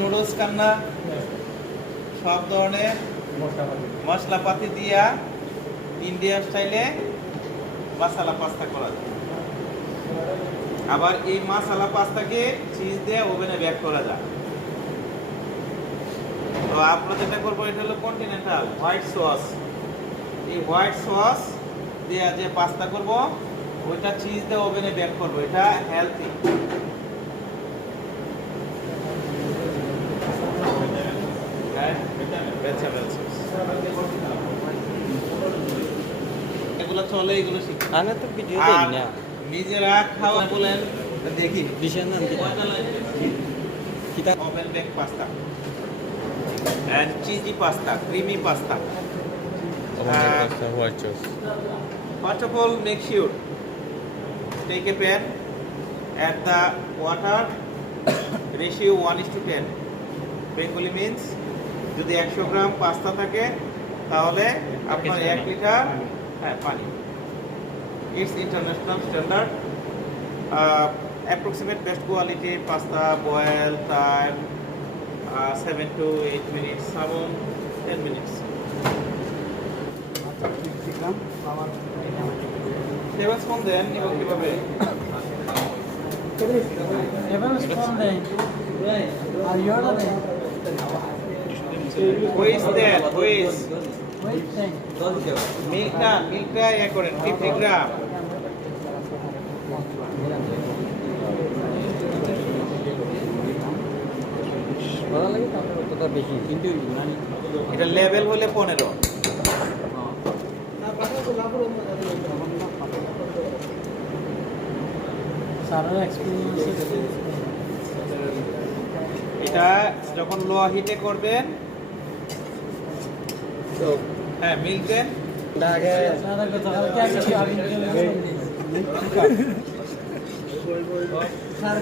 Noodles কান্না সব ধরনের মশলাপাতি দিয়া ইন্ডিয়ান স্টাইলে মাসালা পাস্তা করা যায়। আবার এই মাসালা পাস্তাকে চিজ দিয়ে ওভেনে বেক করা যায়। তো আমরা যেটা করবো এটা হলো কন্টিনেন্টাল হোয়াইট সস। এই হোয়াইট সস দিয়ে যে পাস্তা করব ওইটা চিজ দিয়ে ওভেনে বেক করবো, এটা হেলথি। এগুলো চলে, এগুলো শিখি আমি তো ভিডিও দেই না, নিজেরা খাওয়া বলেন দেখি ডিশের নাম কি oven bake pasta and cheesy pasta, creamy pasta. White sauce. First of all, make sure take a pan, add the water ratio 1:10. Bengali means যদি 100 গ্রাম পাস্তা থাকে তাহলে আপনার 1 লিটার পানি। It's international standard. Approximate best quality pasta boil time 7 to 8 minutes, sabon 10 minutes. Table spoon দেন এবং কিভাবে? Table spoon দেন। আর ইয়োটা দেন। Which দেন? Which? Wait দেন। মিল্কটা ইয়ে করেন 50 গ্রাম। ভালো লাগে তারপরে কতটা বেশি, কিন্তু এটা লেভেল হলে 15। সারা এক্সপেরিয়েন্স এটা যখন লো হিটে করবেন তো মিল্ক দেন। আগে সারা কথা হালকা কিছু আগে স্যার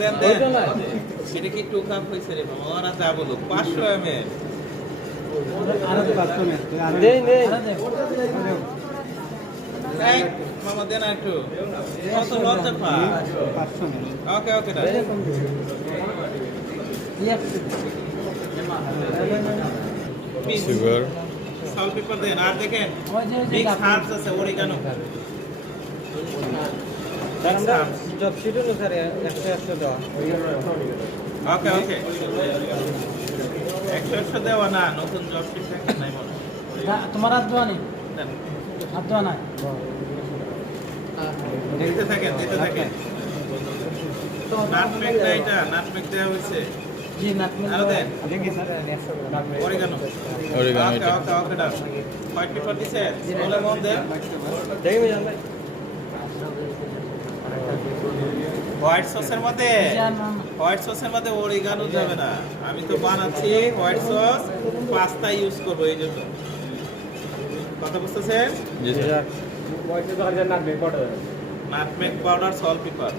দেন দেন। এটা কি 2 কাপ হইছে রে বাবা? ওরা যা বলো 500 ml। আরে তো পারতো না দেই দেই এই মামা দেন একটু। কত লজ্জা পা। 500 না ওকে ওকে দা। সুগার, সল্ট পেপার দেন। আর দেখেন ওই যে মিক্স হার্বস আছে, অরিগানো। স্যার আমরা জব শিট অনুসারে 100 দেওয়া। ওকে ওকে 100 দেওয়া না, নতুন জব শিট থাকে নাই মনে হয়। তোমার হাত ধোয়া নেই, দেন। হাত ধোয়া নাই। দিতে থাকেন দিতে থাকেন। নাটমেক দেয়, এটা নাটমেক দেওয়া হয়েছে। জি নাটমেক আরো দেন। দেখি স্যার অরিগানো। অরিগানো ওকে ওকে ওকে ডান। হোয়াইট পেপার দিছে, স্মল অ্যামাউন্ট দেন। দেখি ভাই ভাই হোয়াইট সসের মধ্যে অরিগানো যাবে না। আমি তো বানাচ্ছি হোয়াইট সস, পাস্তা ইউজ করবো এই জন্য। কথা বুঝতেছেন? জি sir. Nutmeg powder, salt pepper.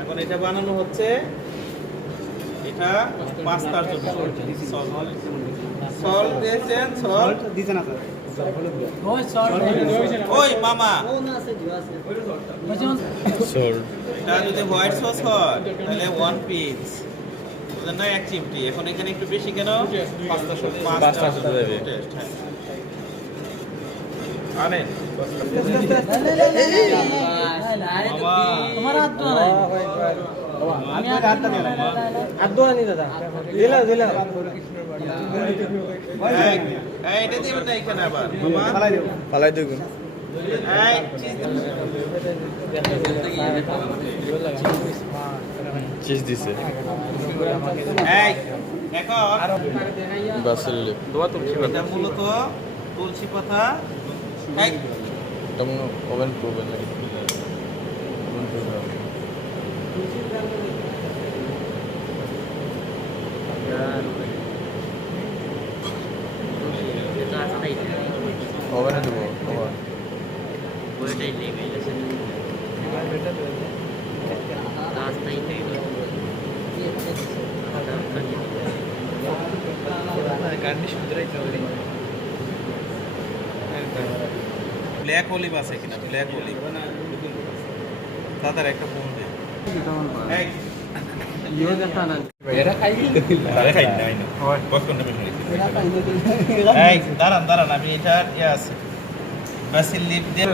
এখন এটা বানানো হচ্ছে, এটা পাস্তার জন্য সল্ট দিয়েছেন। সল্ট দিতে না স্যার ওই সল্ট ওই মামা, সল্ট এটা যদি হোয়াইট সস হয় তাহলে 1 পিস, বুঝলেন না, 1 চিমটি। এখন এখানে একটু বেশি কেন? পাস্তা সস দেবে। টেস্ট। হ্যাঁ আরে তোমার হাত ধোয়া নাই। আমি হাত ধোয়া নাই। আর দোয়া নি দাদা, দিলা দিলা এই এটা দিবেন না এখানে আবার মামা। পালাই দেখুন। এই চিজ চিজ দিছে এই দেখো, বাসেল লিপ দোয়া তুলছি এটা মূলত তুলসী পাতা। এই তেমন ওভেন প্রুভেন নাকি ওভেনে দেবো ওভেন ব্ল্যাক অলিভ আছে কিনা? ব্ল্যাক অলিভ দাদার একটা ফোন দে। এই ইও দেখা না তারে খাই নাই না বস কন্টামিনেশন এরা পাইলে দিলে এই দাঁড়ান আমি এটার আছে বাসিল লিপ দিয়ে